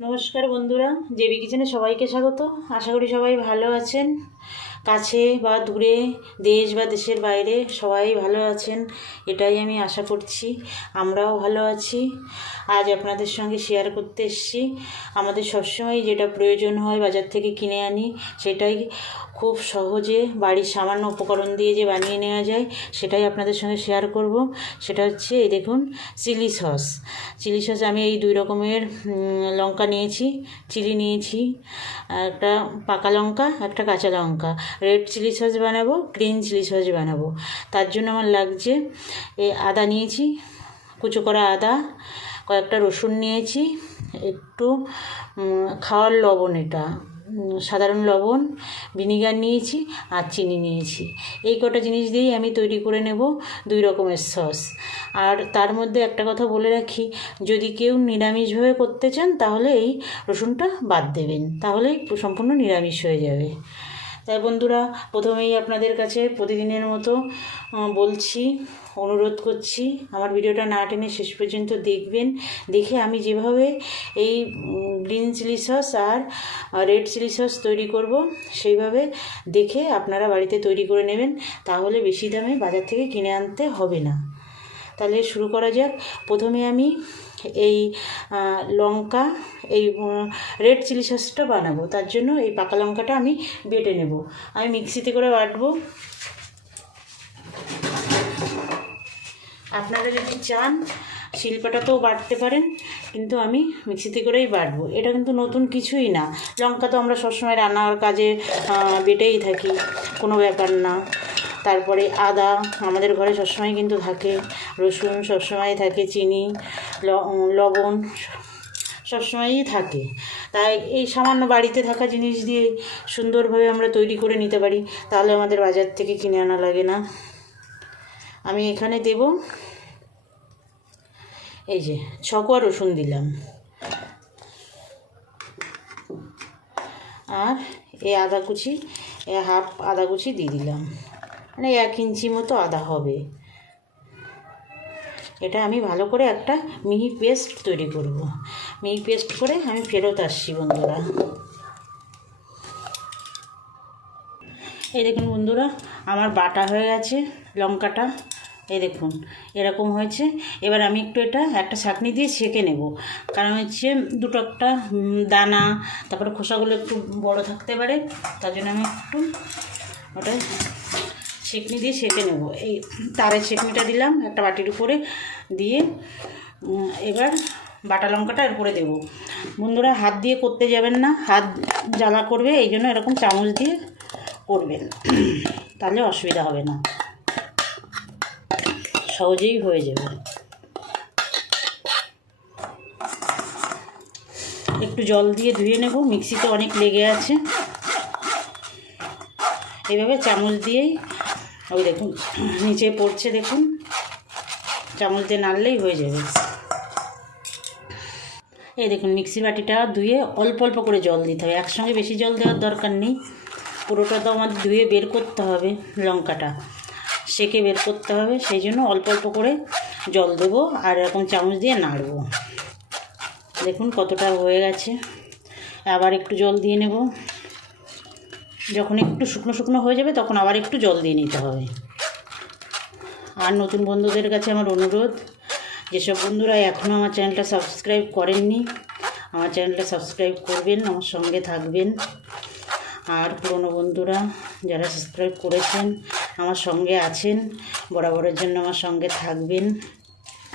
নমস্কার বন্ধুরা, জেবি কিচেনে সবাইকে স্বাগত। আশা করি সবাই ভালো আছেন। কাছে বা দূরে, দেশ বা দেশের বাইরে সবাই ভালো আছেন, এটাই আমি আশা করছি। আমরাও ভালো আছি। আজ আপনাদের সঙ্গে শেয়ার করতে এসেছি আমাদের সবসময় যেটা প্রয়োজন হয় বাজার থেকে কিনে আনি, সেটাই খুব সহজে বাড়ির সামান্য উপকরণ দিয়ে যে বানিয়ে নেওয়া যায়, সেটাই আপনাদের সঙ্গে শেয়ার করব। সেটা হচ্ছে এই দেখুন, চিলি সস। চিলি সস আমি এই দুই রকমের লঙ্কা নিয়েছি, চিলি নিয়েছি, একটা পাকা লঙ্কা, একটা কাঁচা লঙ্কা। রেড চিলি সস বানাবো, গ্রিন চিলি সস বানাবো। তার জন্য আমার লাগছে এই আদা নিয়েছি, কুচো করা আদা, কয়েকটা রসুন নিয়েছি, একটু খাওয়ার লবণ, এটা সাধারণ লবণ, ভিনিগার নিয়েছি আর চিনি নিয়েছি। এই কটা জিনিস দিয়েই আমি তৈরি করে নেব দুই রকমের সস। আর তার মধ্যে একটা কথা বলে রাখি, যদি কেউ নিরামিষভাবে করতে চান তাহলে এই রসুনটা বাদ দেবেন, তাহলেই সম্পূর্ণ নিরামিষ হয়ে যাবে। তাই বন্ধুরা, প্রথমেই আপনাদের কাছে প্রতিদিনের মতো বলছি, অনুরোধ করছি, আমার ভিডিওটা না টেনে শেষ পর্যন্ত দেখবেন। দেখে আমি যেভাবে এই গ্রিন চিলি সস আর রেড চিলি সস তৈরি করব, সেইভাবে দেখে আপনারা বাড়িতে তৈরি করে নেবেন, তাহলে বেশি দামে বাজার থেকে কিনে আনতে হবে না। তাহলে শুরু করা যাক। প্রথমে আমি এই লঙ্কা, এই রেড চিলি সসটা বানাবো, তার জন্য এই পাকা লঙ্কাটা আমি বেটে নেব। আমি মিক্সিতে করে বাটবো। আপনারা যদি চান শিলপাটাতেও বাটতে পারেন, কিন্তু আমি মিক্সিতে করেই বাটবো। এটা কিন্তু নতুন কিছুই না, লঙ্কা তো আমরা সবসময় রান্নার কাজে বেটেই থাকি, কোনো ব্যাপার না। তারপরে আদা আমাদের ঘরে সবসময় কিন্তু থাকে, রসুন সবসময় থাকে, চিনি, লবণ সবসময়ই থাকে। তাই এই সামান্য বাড়িতে থাকা জিনিস দিয়ে সুন্দরভাবে আমরা তৈরি করে নিতে পারি, তাহলে আমাদের বাজার থেকে কিনে আনা লাগে না। আমি এখানে দেব এই যে 6 কোয়া রসুন দিলাম, আর এই আদা কুচি, হাফ আদা কুচি দিয়ে দিলাম, মানে 1 ইঞ্চি মতো আদা হবে। এটা আমি ভালো করে একটা মিহি পেস্ট তৈরি করব। মিহি পেস্ট করে আমি ফেরত আসছি বন্ধুরা। এই দেখুন বন্ধুরা, আমার বাটা হয়ে গেছে লঙ্কাটা, এই দেখুন এরকম হয়েছে। এবার আমি একটু এটা একটা ছাঁকনি দিয়ে ছেঁকে নেব, কারণ হচ্ছে দুটো একটা দানা, তারপরে খোসাগুলো একটু বড় থাকতে পারে, তার জন্য আমি একটু ওটা ছেঁকনি দিয়ে ছেঁকে নেব। এই তারের ছেঁকনিটা দিলাম একটা বাটির উপরে দিয়ে, এবার বাটা লঙ্কাটা এর উপরে দেবো। বন্ধুরা, হাত দিয়ে করতে যাবেন না, হাত জ্বালা করবে, এই জন্য এরকম চামচ দিয়ে করবেন, তাহলে অসুবিধা হবে না, সহজেই হয়ে যাবে। একটু জল দিয়ে ধুয়ে নেব, মিক্সিতে অনেক লেগে আছে। এইভাবে চামচ দিয়েই, ওই দেখুন নিচে পড়ছে, দেখুন চামচ দিয়ে নাড়লেই হয়ে যাবে। এই দেখুন মিক্সি বাটিটা ধুয়ে অল্প অল্প করে জল দিতে হবে, একসঙ্গে বেশি জল দেওয়ার দরকার নেই। পুরোটা তো আমাদের ধুয়ে বের করতে হবে, লঙ্কাটা সেকে বের করতে হবে, সেই জন্য অল্প অল্প করে জল দেবো আর এরকম চামচ দিয়ে নাড়ব। দেখুন কতটা হয়ে গেছে। আবার একটু জল দিয়ে নেব, যখন একটু শুকনো শুকনো হয়ে যাবে তখন আবার একটু জল দিয়ে নিতে হবে। আর নতুন বন্ধুদের কাছে আমার অনুরোধ, যেসব বন্ধুরা এখনও আমার চ্যানেলটা সাবস্ক্রাইব করেননি, আমার চ্যানেলটা সাবস্ক্রাইব করবেন, আমার সঙ্গে থাকবেন। আর পুরনো বন্ধুরা যারা সাবস্ক্রাইব করেছেন, আমার সঙ্গে আছেন, বরাবরের জন্য আমার সঙ্গে থাকবেন,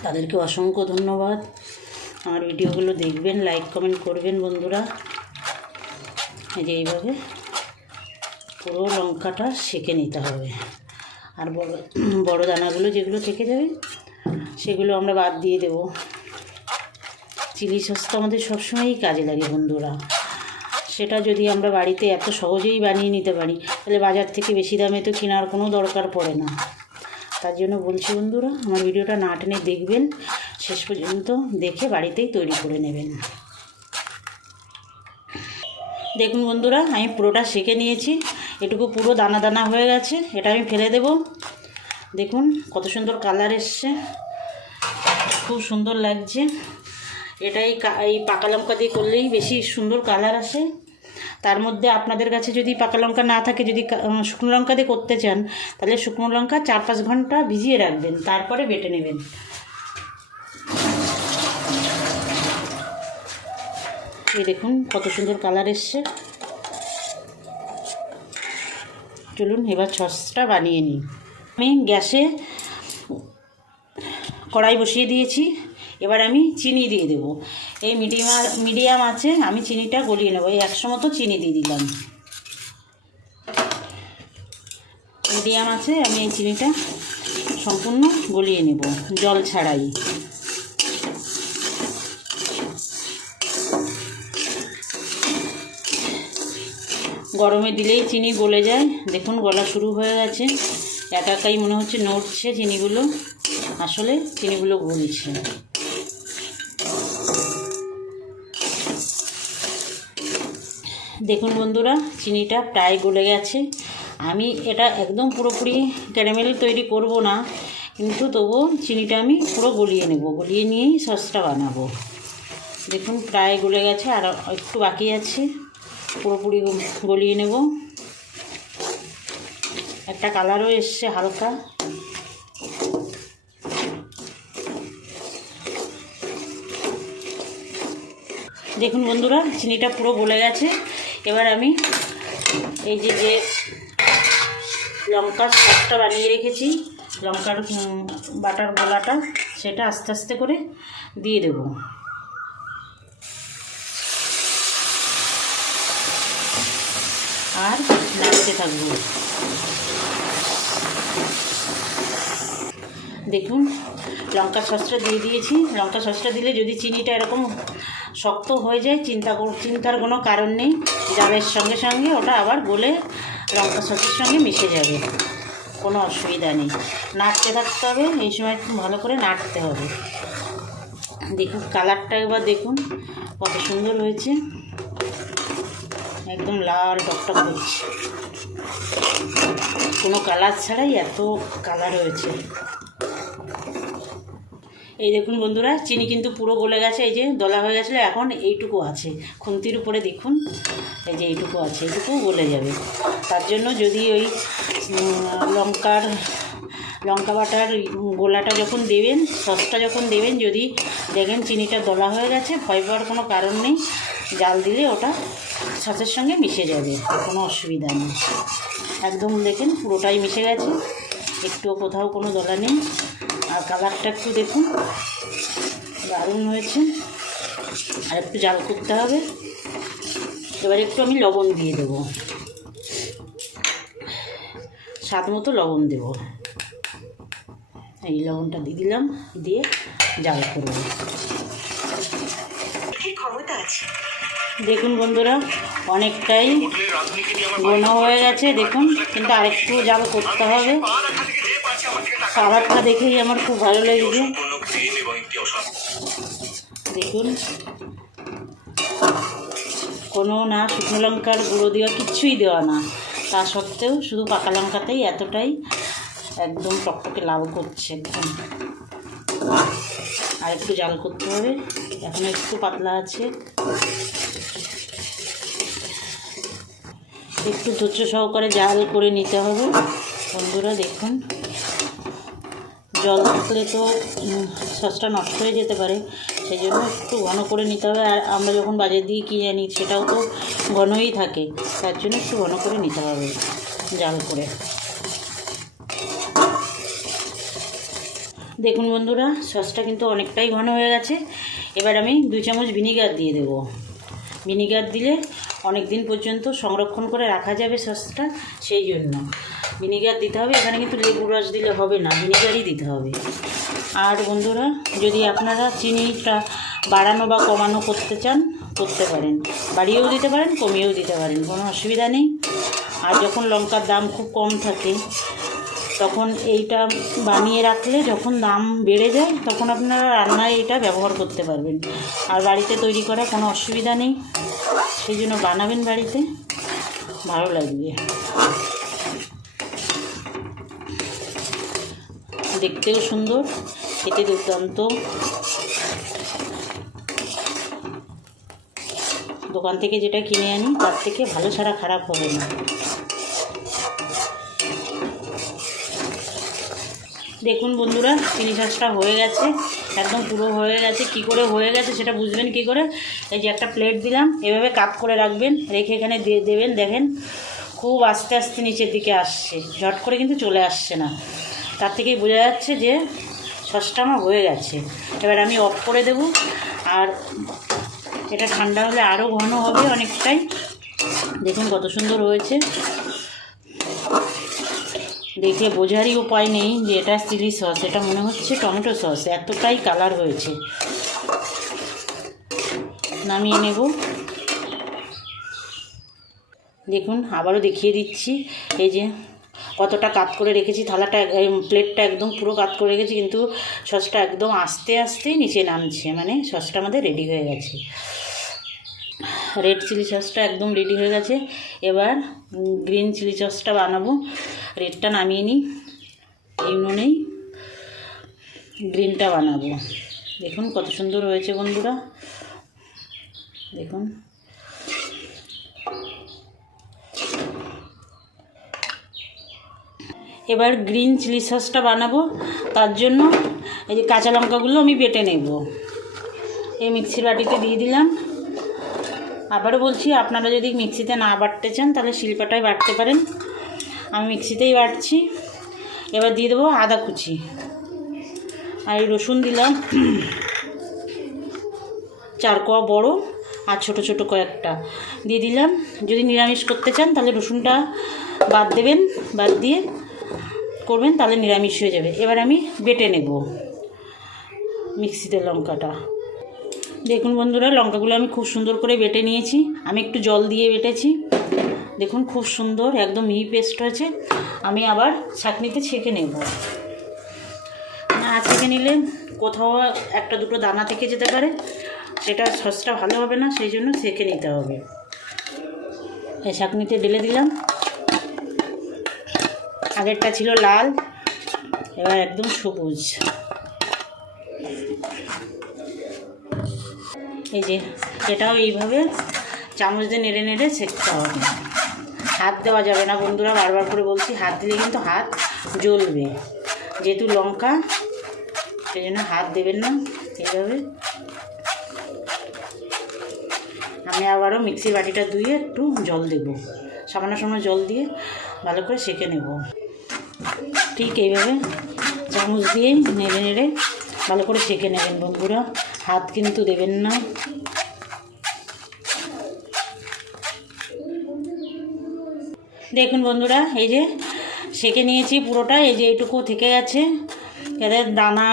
তাদেরকে অসংখ্য ধন্যবাদ। আমার ভিডিওগুলো দেখবেন, লাইক কমেন্ট করবেন বন্ধুরা। এই যে এইভাবে পুরো লঙ্কাটা সেঁকে নিতে হবে, আর বড় দানাগুলো যেগুলো থেকে যাবে সেগুলো আমরা বাদ দিয়ে দেব। চিলি সস তো আমাদের সবসময়ই কাজে লাগে বন্ধুরা, সেটা যদি আমরা বাড়িতে এত সহজেই বানিয়ে নিতে পারি, তাহলে বাজার থেকে বেশি দামে তো কেনার কোনো দরকার পড়ে না। তার জন্য বলছি বন্ধুরা, আমার ভিডিওটা না টেনে দেখবেন, শেষ পর্যন্ত দেখে বাড়িতেই তৈরি করে নেবেন। দেখুন বন্ধুরা, আমি পুরোটা সেঁকে নিয়েছি, এটুকু পুরো দানা দানা হয়ে গেছে, এটা আমি ফেলে দেব। দেখুন কত সুন্দর কালার এসছে, খুব সুন্দর লাগছে। এটাই এই পাকা লঙ্কা দিয়ে করলেই বেশি সুন্দর কালার আসে। তার মধ্যে আপনাদের কাছে যদি পাকা লঙ্কা না থাকে, যদি শুকনো লঙ্কা দিয়ে করতে চান, তাহলে শুকনো লঙ্কা 4-5 ঘন্টা ভিজিয়ে রাখবেন, তারপরে বেটে নেবেন। এই দেখুন কত সুন্দর কালার এসছে। চলুন এবার সসটা বানিয়ে নিই। আমি গ্যাসে কড়াই বসিয়ে দিয়েছি, এবার আমি চিনি দিয়ে দেবো। এই মিডিয়াম আছে আমি চিনিটা গলিয়ে নেবো। এই 100 মতো চিনি দিয়ে দিলাম। মিডিয়াম আছে আমি এই চিনিটা সম্পূর্ণ গলিয়ে নেব, জল ছাড়াই। গরমে দিলেই চিনি গলে যায়। দেখুন গলা শুরু হয়ে গেছে, একাই মনে হচ্ছে নড়ছে চিনিগুলো, আসলে চিনিগুলো গলছে। দেখুন বন্ধুরা, চিনিটা প্রায় গলে গেছে। আমি এটা একদম পুরোপুরি ক্যারামেল তৈরি করব না, কিন্তু তবুও চিনিটা আমি পুরো গলিয়ে নেব। গলিয়ে নিয়েই সসটা বানাবো। দেখুন প্রায় গলে গেছে, আর একটু বাকি আছে, পুরোপুরি গলিয়ে নেব। একটা কালারও এসছে হালকা। দেখুন বন্ধুরা, চিনিটা পুরো গলে গেছে। এবার আমি এই যে লঙ্কার সসটা বানিয়ে রেখেছি, লঙ্কার বাটার গোলাটা, সেটা আস্তে আস্তে করে দিয়ে দেব। আর নাড়তে থাকবো। দেখুন লঙ্কা সসটা দিয়ে দিয়েছি। লঙ্কা সসটা দিলে যদি চিনিটা এরকম শক্ত হয়ে যায়, চিন্তার কোনো কারণ নেই। জালের সঙ্গে সঙ্গে ওটা আবার গলে লঙ্কা সসের সঙ্গে মিশে যাবে, কোনো অসুবিধা নেই। নাড়তে থাকতে হবে, এই সময় একটু ভালো করে নাড়তে হবে। দেখুন কালারটা একবার দেখুন কত সুন্দর হয়েছে, একদম লাল টকটক হচ্ছে, কোনো কালার ছাড়াই এত কালার হয়েছে। এই দেখুন বন্ধুরা, চিনি কিন্তু পুরো গলে গেছে। এই যে দলা হয়ে গেছিলো, এখন এইটুকু আছে। খুন্তির উপরে দেখুন, এই যে এইটুকু আছে, এইটুকু গলে যাবে। তার জন্য যদি ওই লঙ্কা বাটার গোলাটা যখন দেবেন, সসটা যখন দেবেন, যদি দেখেন চিনিটা দলা হয়ে গেছে, ভয় পাওয়ার কোনো কারণ নেই। জাল দিলে ওটা সসের সঙ্গে মিশে যাবে, কোনো অসুবিধা নেই। একদম দেখেন পুরোটাই মিশে গেছে, একটুও কোথাও কোনো দলা নেই। আর কালারটা একটু দেখুন, দারুণ হয়েছে। আর একটু জাল করতে হবে। এবার একটু আমি লবণ দিয়ে দেবো, স্বাদ মতো লবণ দেব। এই লবণটা দিয়ে দিলাম, দিয়ে জাল করব। দেখুন বন্ধুরা, অনেকটাই ঘন হয়ে গেছে দেখুন, কিন্তু আরেকটু জাল করতে হবে। কালারটা দেখেই আমার খুব ভালো লেগেছে। দেখুন কোনো না শুকনো লঙ্কার গুঁড়ো দেওয়া, কিচ্ছুই দেওয়া না, তা সত্ত্বেও শুধু পাকা লঙ্কাতেই এতটাই একদম টকটকে লাল করছে একদম। আর একটু জাল করতে হবে, এখনও একটু পাতলা আছে। একটু ধৈর্য সহকারে জাল করে নিতে হবে বন্ধুরা। দেখুন জল থাকলে তো সসটা নষ্ট হয়ে যেতে পারে, সেই জন্য একটু ঘন করে নিতে হবে। আর আমরা যখন বাজার দিয়ে কিনে আনি, সেটাও তো ঘনই থাকে, তার জন্য একটু ঘন করে নিতে হবে জাল করে। দেখুন বন্ধুরা, সসটা কিন্তু অনেকটাই ঘন হয়ে গেছে। এবার আমি 2 চামচ ভিনিগার দিয়ে দেব। ভিনিগার দিলে অনেক দিন পর্যন্ত সংরক্ষণ করে রাখা যাবে সসটা, সেই জন্য ভিনিগার দিতে হবে। এখানে কিন্তু লেবুর রস দিলে হবে না, ভিনিগারই দিতে হবে। আর বন্ধুরা, যদি আপনারা চিনিটা বাড়ানো বা কমানো করতে চান, করতে পারেন, বাড়িয়েও দিতে পারেন, কমিয়েও দিতে পারেন, কোনো অসুবিধা নেই। আর যখন লঙ্কার দাম খুব কম থাকে, তখন এইটা বানিয়ে রাখলে যখন দাম বেড়ে যায়, তখন আপনারা রান্নায় এটা ব্যবহার করতে পারবেন। আর বাড়িতে তৈরি করা কোনো অসুবিধা নেই, সেই জন্য বানাবেন বাড়িতে, ভালো লাগবে। দেখতেও সুন্দর, খেতে দুর্দান্ত। দোকান থেকে যেটা কিনে আনি তার থেকে ভালো ছাড়া খারাপ হবে না। দেখুন বন্ধুরা, চিলি সসটা হয়ে গেছে, একদম পুরো হয়ে গেছে। কি করে হয়ে গেছে সেটা বুঝবেন কি করে? এই যে একটা প্লেট দিলাম, এভাবে কাপ করে রাখবেন, রেখে এখানে দিয়ে দেবেন। দেখেন খুব আস্তে আস্তে নিচের দিকে আসছে, ঝট করে কিন্তু চলে আসছে না। তার থেকেই বোঝা যাচ্ছে যে সসটা আমার হয়ে গেছে। এবার আমি অফ করে দেব, আর এটা ঠান্ডা হলে আরও ঘন হবে অনেকটাই। দেখুন কত সুন্দর হয়েছে, দেখে বোঝারই উপায় নেই যে এটা চিলি সস, এটা মনে হচ্ছে টমেটো সস, এতটাই কালার হয়েছে। নামিয়ে নেব। দেখুন আবারও দেখিয়ে দিচ্ছি, এই যে কতটা কাত করে রেখেছি, থালাটা প্লেটটা একদম পুরো কাত করে রেখেছি, কিন্তু সসটা একদম আস্তে আস্তে নিচে নামছে, মানে সসটা আমাদের রেডি হয়ে গেছে। রেড চিলি সসটা একদম রেডি হয়ে গেছে। এবার গ্রিন চিলি সসটা বানাবো। রেডটা নামিয়ে নিই, এই নুনেই গ্রিনটা বানাবো। দেখুন কত সুন্দর হয়েছে বন্ধুরা, দেখুন। এবার গ্রিন চিলি সসটা বানাবো, তার জন্য এই যে কাঁচা লঙ্কাগুলো আমি বেটে নেব। এই মিক্সির বাটিতে দিয়ে দিলাম। আবারও বলছি, আপনারা যদি মিক্সিতে না বাটতে চান তাহলে শিলপাটায় বাটতে পারেন, আমি মিক্সিতেই বাটছি। এবার দিয়ে দেবো আদা কুচি, আর এই রসুন দিলাম 4 কোয়া বড়, আর ছোট ছোট কয়েকটা দিয়ে দিলাম। যদি নিরামিষ করতে চান তাহলে রসুনটা বাদ দেবেন, বাদ দিয়ে করবেন, তাহলে নিরামিষ হয়ে যাবে। এবার আমি বেটে নেব মিক্সিতে লঙ্কাটা। দেখুন বন্ধুরা, লঙ্কাগুলো আমি খুব সুন্দর করে বেটে নিয়েছি। আমি একটু জল দিয়ে বেটেছি, দেখুন খুব সুন্দর একদম মিহি পেস্ট হয়েছে। আমি আবার ছাঁকনিতে ছেঁকে নেব। না ছেঁকে নিলে কোথাও একটা দুটো দানা থেকে যেতে পারে, সেটা সসটা ভালো হবে না, সেই জন্য ছেঁকে নিতে হবে। এই ছাঁকনিতে ঢেলে দিলাম। আগেরটা ছিল লাল, এবার একদম সবুজ। এই যে এটাও এইভাবে চামচ দিয়ে নেড়ে নেড়ে ছেঁকতে হবে। হাত দেওয়া যাবে না বন্ধুরা, বারবার করে বলছি, হাত দিলে কিন্তু হাত জ্বলবে, যেহেতু লঙ্কা, সেই জন্য হাত দেবেন না। এইভাবে আমি আবারও মিক্সির বাটিটা ধুয়ে একটু জল দেব, সামান্য সামান্য জল দিয়ে ভালো করে সেঁকে নেব। ঠিক এইভাবে চামচ দিয়ে নেড়ে নেড়ে ভালো করে সেঁকে নেবেন বন্ধুরা, হাত কিন্তু দেবেন না। দেখুন বন্ধুরা, এই যে সেঁকে নিয়েছি পুরোটা। এই যে এইটুকু থেকে গেছে, এদের দানা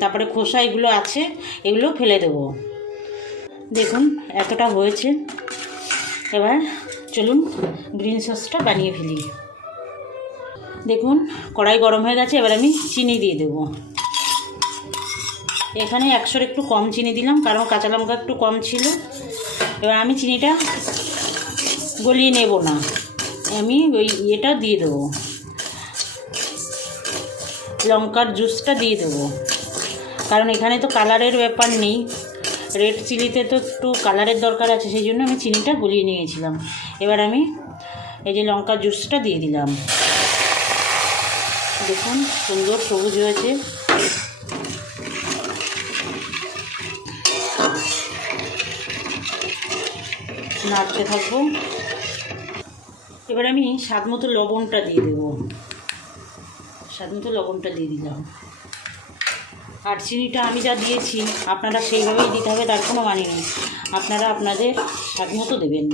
তারপরে খোসা এগুলো আছে, এগুলো ফেলে দেব। দেখুন এতটা হয়েছে। এবার চলুন গ্রিন সসটা বানিয়ে ফেলি। দেখুন কড়াই গরম হয়ে গেছে, এবার আমি চিনি দিয়ে দেব। এখানে 100-র একটু কম চিনি দিলাম, কারণ কাঁচা লঙ্কা একটু কম ছিল। এবার আমি চিনিটা গলিয়ে নেব না, আমি ওই ইয়েটা দিয়ে দেবো, লঙ্কার জুসটা দিয়ে দেবো, কারণ এখানে তো কালারের ব্যাপার নেই, রেড চিলিতে তো একটু কালারের দরকার আছে, সেই জন্য আমি চিনিটা গলিয়ে নিয়েছিলাম। এবার আমি এই যে লঙ্কার জুসটা দিয়ে দিলাম। দেখুন সুন্দর সবুজ হয়েছে। নাড়তে থাকবো। এবার আমি স্বাদ মতো লবণটা দিয়ে দেবো, স্বাদ মতো লবণটা দিয়ে দিলাম। আর চিনিটা আমি যা দিয়েছি আপনারা সেইভাবেই দিতে হবে, তার কোনো মানে নেই। আপনারা আপনাদের স্বাদ মতো দেবেন,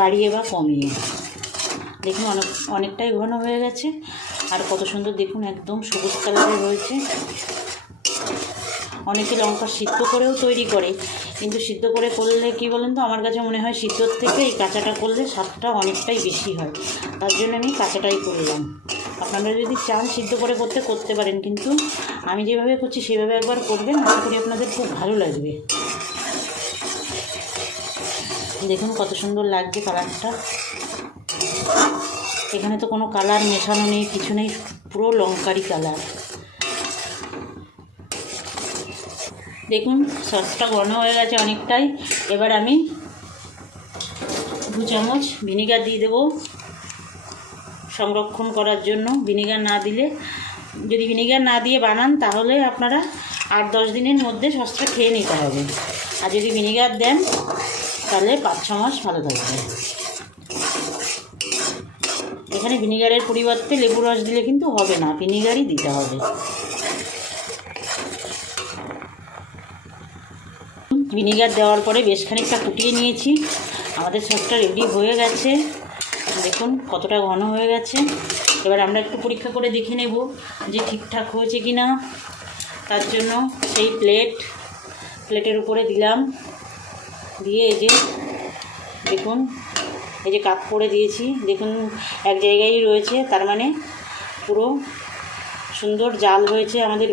বাড়িয়ে বা কমিয়ে। দেখুন অনেকটাই ঘন হয়ে গেছে, আর কত সুন্দর দেখুন একদম সবুজ কালারের হয়েছে। অনেকে লঙ্কা সিদ্ধ করেও তৈরি করে, কিন্তু সিদ্ধ করে করলে কি বলেন তো, আমার কাছে মনে হয় সিদ্ধর থেকে এই কাঁচাটা করলে স্বাদটা অনেকটাই বেশি হয়, তার জন্য আমি কাঁচাটাই করলাম। আপনারা যদি চান সিদ্ধ করে করতে পারেন, কিন্তু আমি যেভাবে করছি সেভাবে একবার করবেন, আশা করি আপনাদের খুব ভালো লাগবে। দেখুন কত সুন্দর লাগছে কালারটা। এখানে তো কোনো কালার মেশানো নেই, কিছু নেই, পুরো লঙ্কারি কালার। দেখুন সসটা ঘন হয়ে গেছে অনেকটাই। এবার আমি 2 চামচ ভিনিগার দিয়ে দেবো সংরক্ষণ করার জন্য। ভিনিগার না দিলে, যদি ভিনিগার না দিয়ে বানান তাহলে আপনারা 8-10 দিনের মধ্যে সসটা খেয়ে নিতে হবে, আর যদি ভিনিগার দেন তাহলে 5-6 মাস ভালো থাকবে। এখানে ভিনিগারের পরিবর্তে লেবু রস দিলে কিন্তু হবে না, ভিনিগারই দিতে হবে। ভিনিগার দেওয়ার পরে বেশ খানিকটা ফুটিয়ে নিয়েছি। আমাদের সসটা রেডি হয়ে গেছে, দেখুন কতটা ঘন হয়ে গেছে। এবার আমরা একটু পরীক্ষা করে দেখে নেব যে ঠিকঠাক হয়েছে কি না। তার জন্য সেই প্লেটের উপরে দিলাম, দিয়ে এই যে দেখুন, এই যে কাপ করে দিয়েছি, দেখুন এক জায়গায় রয়েছে, তার মানে পুরো সুন্দর জাল হয়েছে আমাদের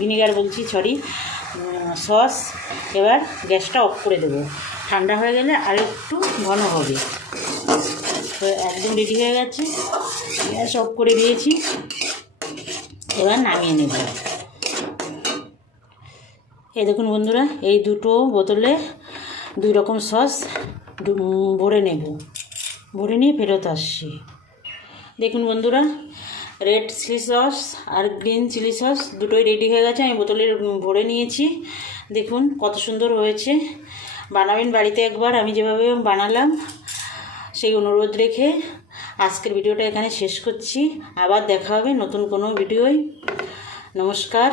ভিনিগার বলছি, সরি, সস। এবার গ্যাসটা অফ করে দেবো, ঠান্ডা হয়ে গেলে আর একটু ঘন হবে। তো একদম রেডি হয়ে গেছে, গ্যাস অফ করে দিয়েছি। এবার নামিয়ে নেব। এই দেখুন বন্ধুরা, এই দুটো বোতলে 2 রকম সস ভরে নেব, ভরে নিয়ে ফেরত আসছি। দেখুন বন্ধুরা, রেড চিলি সস আর গ্রিন চিলি সস দুটোই রেডি হয়ে গেছে, আমি বোতলে ভরে নিয়েছি। দেখুন কত সুন্দর হয়েছে। বানাবেন বাড়িতে একবার, আমি যেভাবে বানালাম সেই অনুরোধ রেখে আজকের ভিডিওটা এখানে শেষ করছি। আবার দেখা হবে নতুন কোনো ভিডিওয়। নমস্কার।